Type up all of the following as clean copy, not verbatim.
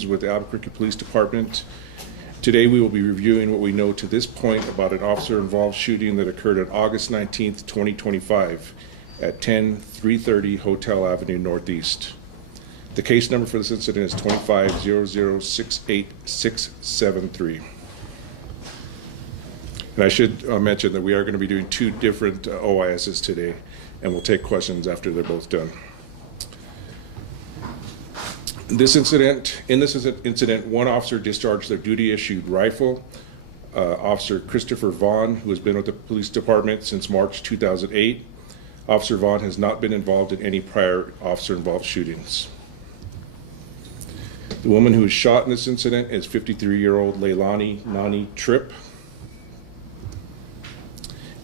Operations with the Albuquerque Police Department. Today we will be reviewing what we know to this point about an officer-involved shooting that occurred on August 19th, 2025 at 10-330 Hotel Avenue Northeast. The case number for this incident is 25-00-68673. And I should mention that we are going to be doing two different OISs today, and we'll take questions after they're both done. In this incident, one officer discharged their duty-issued rifle. Officer Christopher Vaughn, who has been with the police department since March 2008. Officer Vaughn has not been involved in any prior officer-involved shootings. The woman who was shot in this incident is 53-year-old Leilani Nani Tripp.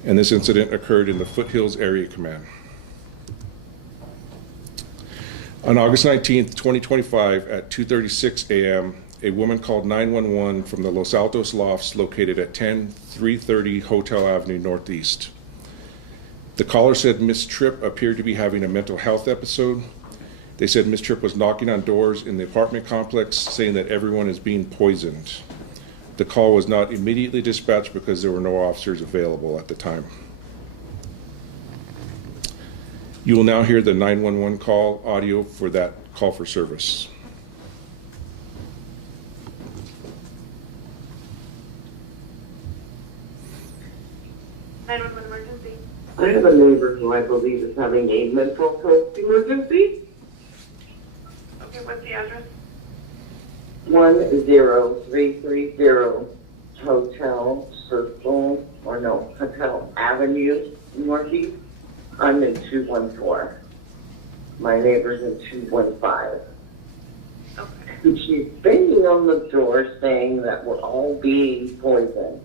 And this incident occurred in the Foothills Area Command. On August 19th, 2025 at 2:36 a.m., a woman called 911 from the Los Altos Lofts located at 10-330 Hotel Avenue Northeast. The caller said Miss Tripp appeared to be having a mental health episode. They said Miss Tripp was knocking on doors in the apartment complex saying that everyone is being poisoned. The call was not immediately dispatched because there were no officers available at the time. You will now hear the 911 call audio for that call for service. Emergency. I have a neighbor who I believe is having a mental health emergency. Okay, what's the address? 10330 Hotel Avenue Northeast. I'm in 214. My neighbor's in 215. Okay. And she's banging on the door saying that we're all being poisoned.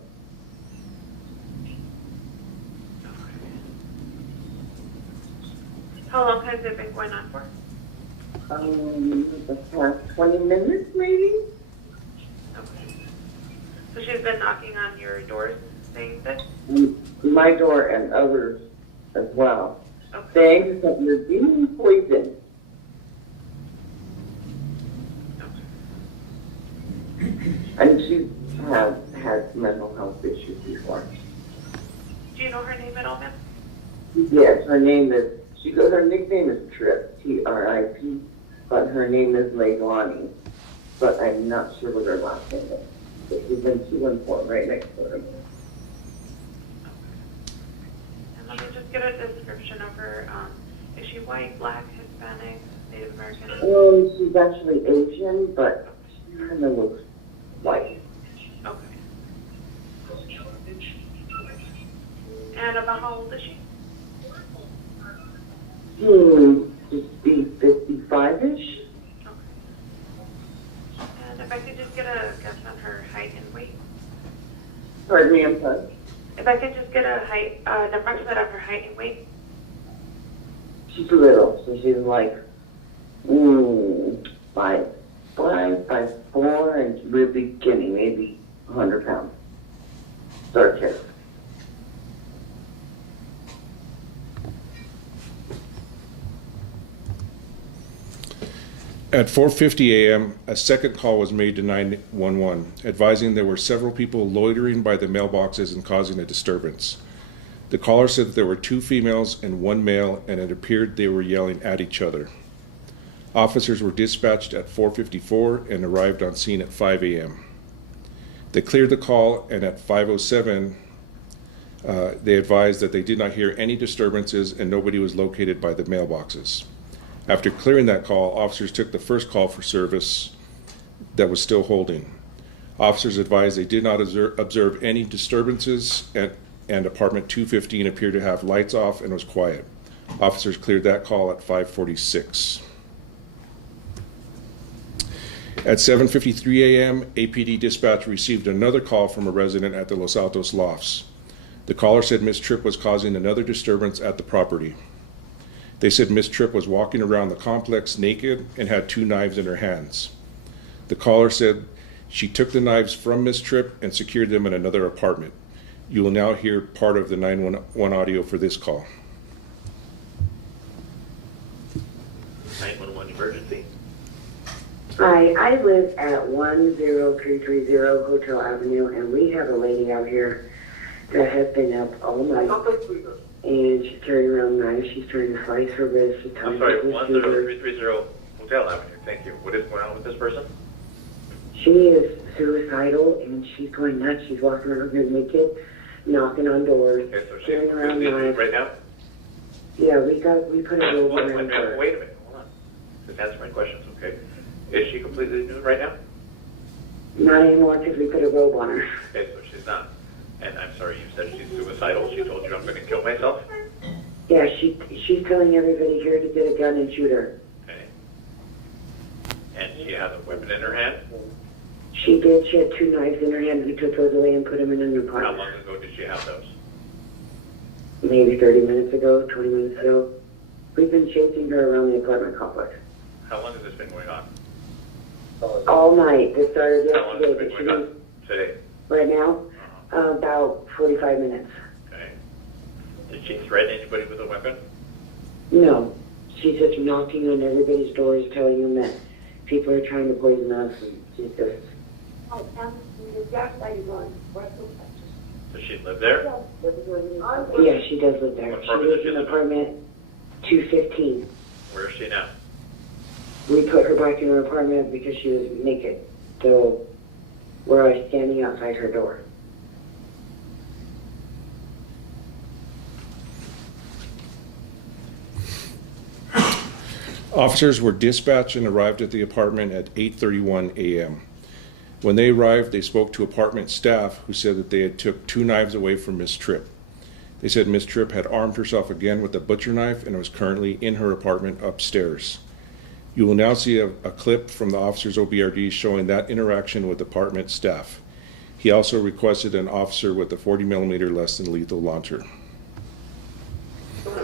How long has it been going on for? The past 20 minutes maybe? Okay. So she's been knocking on your doors saying this? My door and others as well. Okay. Saying that we're being poisoned. Okay. And she has had mental health issues before. Do you know her name at all, ma'am? Yes, her nickname is Tripp, T-R-I-P, but her name is Leilani, but I'm not sure what her last name is. But she's in 214 right next to her. And let me just get a description of her. Is she white, black, Hispanic, Native American? She's actually Asian, but she kind of looks white. Okay. And about how old is she? Just be 55-ish. Okay. And if I could just get a guess on her height and weight? Pardon me, I'm sorry. If I could just get an approximate of her height and weight? She's little, so she's like 5'5", 5'4", and really skinny, maybe 100 pounds. Dark hair. At 4:50 a.m., a second call was made to 911, advising there were several people loitering by the mailboxes and causing a disturbance. The caller said that there were two females and one male, and it appeared they were yelling at each other. Officers were dispatched at 4:54 and arrived on scene at 5 a.m. They cleared the call, and at 5:07, they advised that they did not hear any disturbances and nobody was located by the mailboxes. After clearing that call, officers took the first call for service that was still holding. Officers advised they did not observe any disturbances, and apartment 215 appeared to have lights off and was quiet. Officers cleared that call at 5:46. At 7:53 a.m., APD dispatch received another call from a resident at the Los Altos Lofts. The caller said Miss Tripp was causing another disturbance at the property. They said Miss Tripp was walking around the complex naked and had two knives in her hands. The caller said she took the knives from Miss Tripp and secured them in another apartment. You will now hear part of the 911 audio for this call. 911 emergency. Hi, I live at 10330 Hotel Avenue, and we have a lady out here that has been up all night, and she's carrying around knives. She's trying to slice her wrist. She's I'm trying sorry, to shoot her. 10330 Hotel Avenue. Thank you. What is going on with this person? She is suicidal, and she's going nuts. She's walking around here naked, knocking on doors, Okay, so she's carrying around completely nude knives. right now? Yeah, we put a robe Wait a around minute, her. wait a minute. Hold on. Just answering questions, okay? Is she completely nude right now? Not anymore, because we put a robe on her. Okay, so she's not. And I'm sorry, you said she's suicidal. She told you I'm going to kill myself? Yeah, she's telling everybody here to get a gun and shoot her. Okay. And she has a weapon in her hand? She did. She had 2 knives in her hand. We took those away and put them in a new How apartment. long ago did she have those? Maybe 30 minutes ago, 20 minutes ago. We've been chasing her around the apartment complex. How long has this been going on? All night. This started How long has yesterday, it but been going on? Today? right now, about 45 minutes. Okay. Did she threaten anybody with a weapon? No. She's just knocking on everybody's doors, telling them that people are trying to poison us, and she's just... Does she live there? Yeah, she does live there. What She apartment lives does she in live in? apartment 215. Where is she now? We put her back in her apartment because she was naked. So we're standing outside her door. Officers were dispatched and arrived at the apartment at 8:31 a.m. When they arrived, they spoke to apartment staff who said that they had took 2 knives away from Miss Tripp. They said Miss Tripp had armed herself again with a butcher knife and was currently in her apartment upstairs. You will now see a clip from the officer's OBRD showing that interaction with apartment staff. He also requested an officer with a 40 millimeter less than lethal launcher. I'll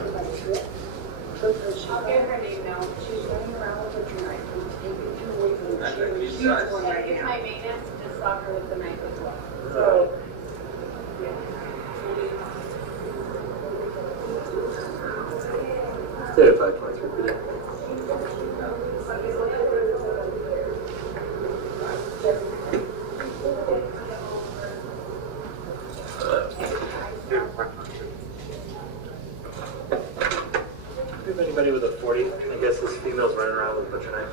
get her name now. She's running around with a knife and taking 2 away from the She's one right now. My maintenance to stop her with the knife as well. So, Stay at 523 PD. Do you have anybody with a 40? I guess this female's running around with a butcher knife.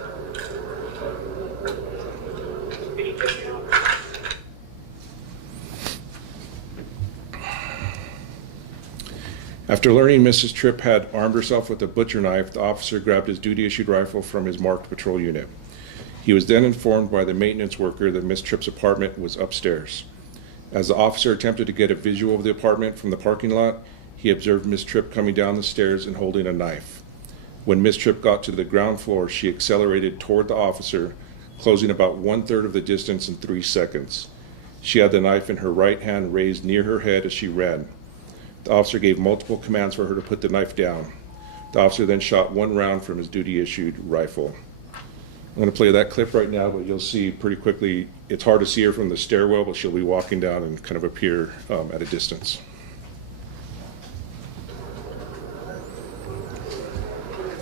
After learning Mrs. Tripp had armed herself with a butcher knife, the officer grabbed his duty-issued rifle from his marked patrol unit. He was then informed by the maintenance worker that Miss Tripp's apartment was upstairs. As the officer attempted to get a visual of the apartment from the parking lot, he observed Miss Tripp coming down the stairs and holding a knife. When Miss Tripp got to the ground floor, she accelerated toward the officer, closing about 1/3 of the distance in 3 seconds. She had the knife in her right hand raised near her head as she ran. The officer gave multiple commands for her to put the knife down. The officer then shot 1 round from his duty-issued rifle. I'm going to play that clip right now, but you'll see pretty quickly, it's hard to see her from the stairwell, but she'll be walking down and kind of appear at a distance.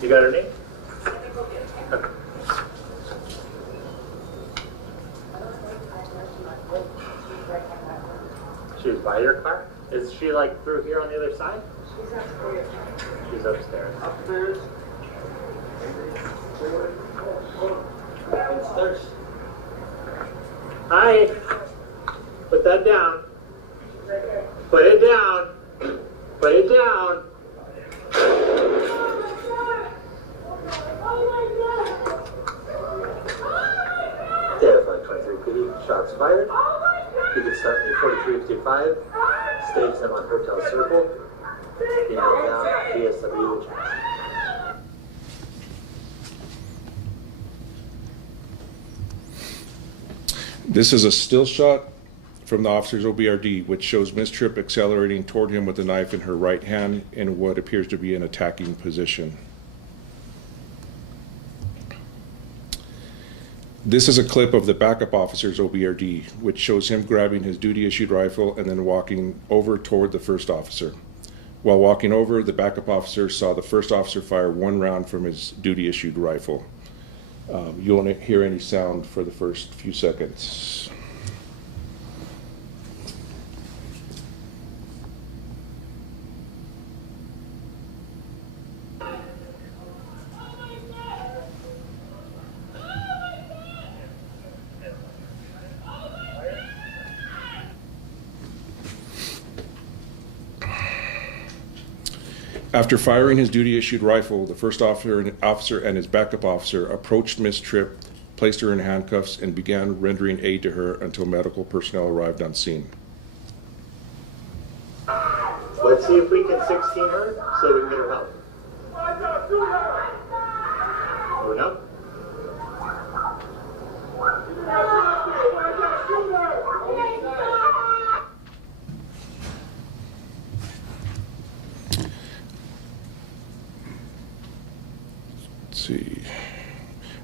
You got her name? Okay. She was by your car? Is she like through here on the other side? She's upstairs. Upstairs. Hi. Put that down. Put it down. Put it down. Terrified 23 PD. Shots fired. You can start me 4355. Stage them on Hotel Circle. Email down. DSW. This is a still shot from the officer's OBRD, which shows Miss Tripp accelerating toward him with a knife in her right hand in what appears to be an attacking position. This is a clip of the backup officer's OBRD, which shows him grabbing his duty-issued rifle and then walking over toward the first officer. While walking over, the backup officer saw the first officer fire 1 round from his duty-issued rifle. You won't hear any sound for the first few seconds. After firing his duty-issued rifle, the first officer and his backup officer approached Miss Tripp, placed her in handcuffs, and began rendering aid to her until medical personnel arrived on scene. Let's see if we can 16 her so we can get her help. Or no? Let's see.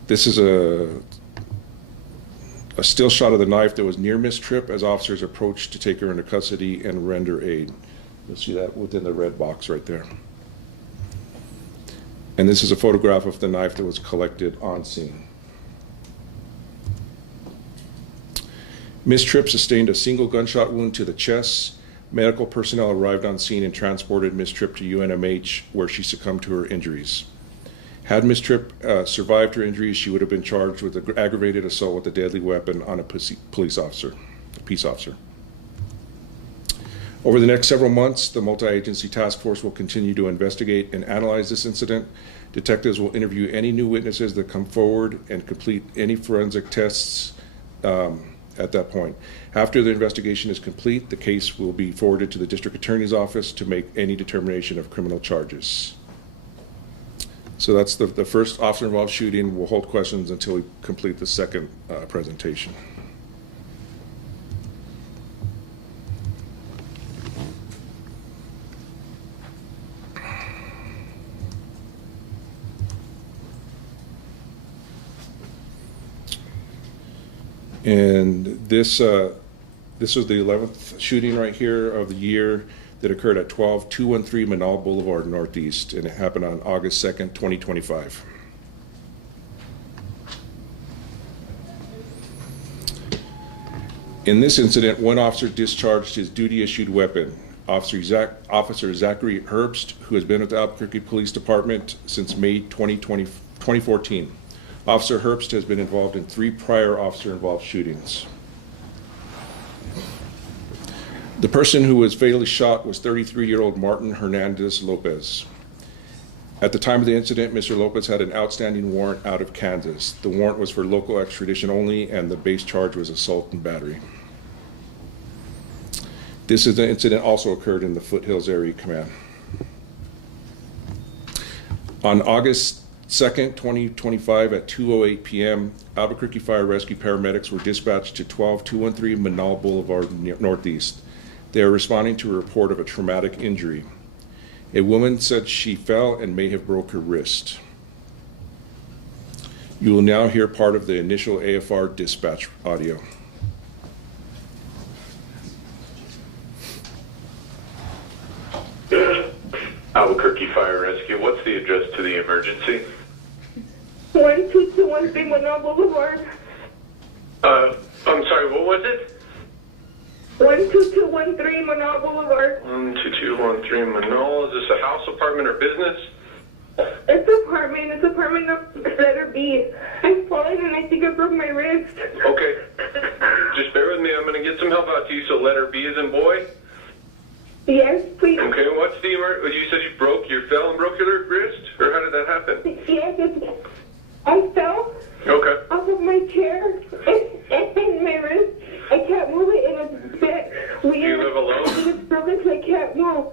This is a still shot of the knife that was near Miss Tripp as officers approached to take her into custody and render aid. You'll see that within the red box right there. And this is a photograph of the knife that was collected on scene. Miss Tripp sustained a single gunshot wound to the chest. Medical personnel arrived on scene and transported Miss Tripp to UNMH, where she succumbed to her injuries. Had Miss Tripp survived her injuries, she would have been charged with aggravated assault with a deadly weapon on a peace officer. Over the next several months, the multi-agency task force will continue to investigate and analyze this incident. Detectives will interview any new witnesses that come forward and complete any forensic tests at that point. After the investigation is complete, the case will be forwarded to the district attorney's office to make any determination of criminal charges. So that's the first officer-involved shooting. We'll hold questions until we complete the second presentation. And this was the 11th shooting right here of the year that occurred at 12213 Menaul Blvd Northeast, and it happened on August 2nd, 2025. In this incident, one officer discharged his duty-issued weapon. Officer Zachary Herbst, who has been with the Albuquerque Police Department since May 2014. Officer Herbst has been involved in 3 prior officer-involved shootings. The person who was fatally shot was 33-year-old Martin Hernandez Lopez. At the time of the incident, Mr. Lopez had an outstanding warrant out of Kansas. The warrant was for local extradition only, and the base charge was assault and battery. This incident also occurred in the Foothills Area Command. On August 2nd, 2025 at 2:08 p.m., Albuquerque Fire Rescue paramedics were dispatched to 12213 Menaul Blvd Northeast. They are responding to a report of a traumatic injury. A woman said she fell and may have broke her wrist. You will now hear part of the initial AFR dispatch audio. Albuquerque Fire Rescue, what's the address to the emergency? 12213 Menaul Blvd. I'm sorry, what was it? 12213 Menaul Blvd. 12213 Menaul. Is this a house, apartment, or business? It's apartment letter B. I'm falling and I think I broke my wrist. Okay. Just bear with me. I'm going to get some help out to you. So letter B is in boy? Yes, please. Okay, what's the you said you fell and broke your wrist? Or how did that happen? Yes, I fell Okay. off of my chair and my wrist. I can't move it and it's a bit weird. Do you live alone? It's broken so I can't move.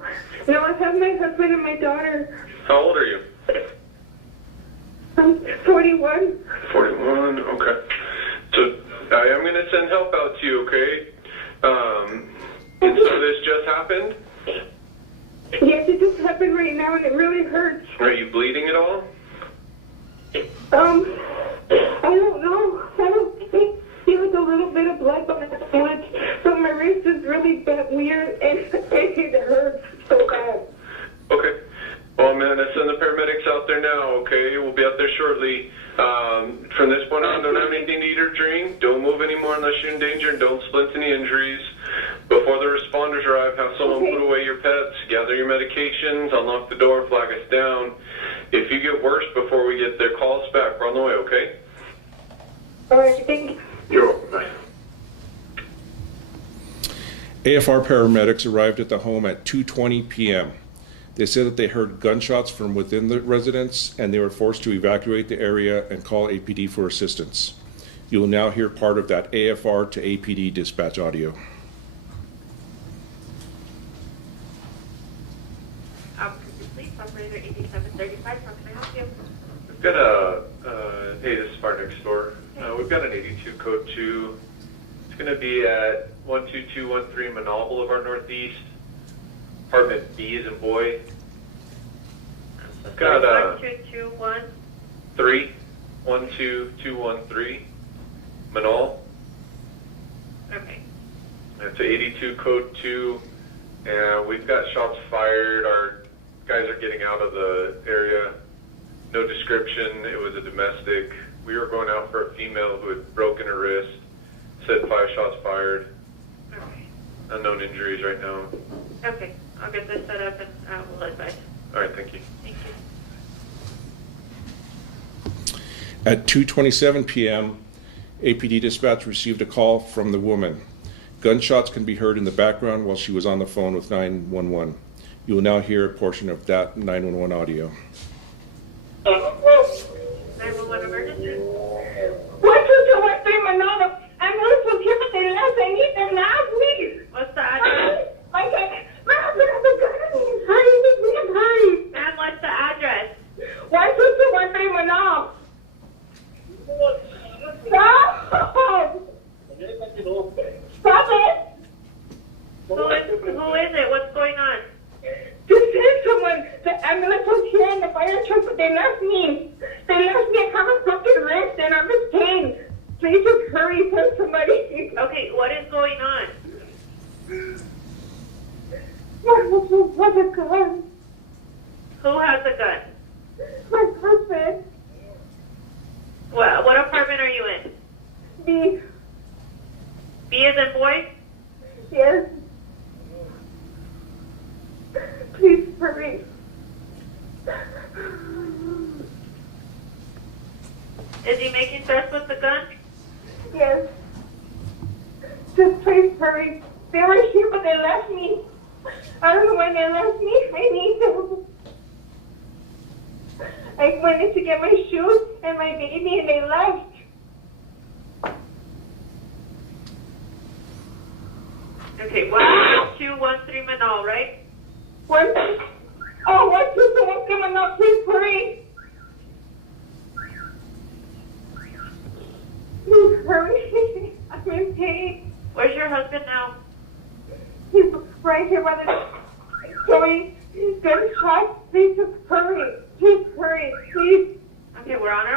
No, I have my husband and my daughter. How old are you? I'm 41. 41, okay. So I am going to send help out to you, okay? And so this just happened? Yes, it just happened right now and it really hurts. Are you bleeding at all? I don't know. I don't feel like a little bit of blood, but my wrist is really weird and it hurts so bad. Okay. Well, I'm going to send the paramedics out there now, okay? We'll be out there shortly. From anymore unless you're in danger, and don't splint any injuries. Before the responders arrive, have someone put away your pets, gather your medications, unlock the door, flag us down. If you get worse before we get there, call us back. We're on the way, okay? All right, thank you. You're welcome. Bye. AFR paramedics arrived at the home at 2:20 p.m. They said that they heard gunshots from within the residence and they were forced to evacuate the area and call APD for assistance. You will now hear part of that AFR to APD dispatch audio. Albuquerque Police, operator 8735, how can I help you? We've got hey, this is Fire Next Door. We've got an 82 code 2. It's going to be at 12213 Menaul Blvd Northeast. Apartment B is in boy. Got 1221. 12213 Menaul. Okay. It's an 82 code 2, and we've got shots fired. Our guys are getting out of the area. No description. It was a domestic. We were going out for a female who had broken her wrist. Said 5 shots fired. Okay. Unknown injuries right now. Okay. I'll get this set up and we'll advise. All right, thank you. Thank you. At 2:27 p.m., APD dispatch received a call from the woman. Gunshots can be heard in the background while she was on the phone with 911. You will now hear a portion of that 911 audio. 911 emergency. What is the one thing, Manolo? I'm not so here, but they left. I need them now, please. What's the address? My God. My husband has a gun. Hurry, please, hurry. And what's the address? Why is the one thing, Manolo? Stop! Stop it! Who is it? What's going on? Just send someone. The ambulance was here and the fire truck, but they left me. They left me. I have a broken wrist and I'm in pain. Please just hurry, send somebody. Okay, what is going on? My husband has a gun. Who has a gun? My husband. What apartment are you in? Me. B as in boy? Yes. Please hurry. Is he making threats with the gun? Yes. Just please hurry. They were here, but they left me. I don't know why they left me. I need them. I wanted to get my shoes and my baby, and they left. Okay, 12213 Menaul, right? What? Oh, what? Someone's coming up. Please hurry. Please hurry. I'm in pain. Where's your husband now? He's right here by the going. He's gunshot. Please just hurry. Please hurry. Please. Okay, we're on our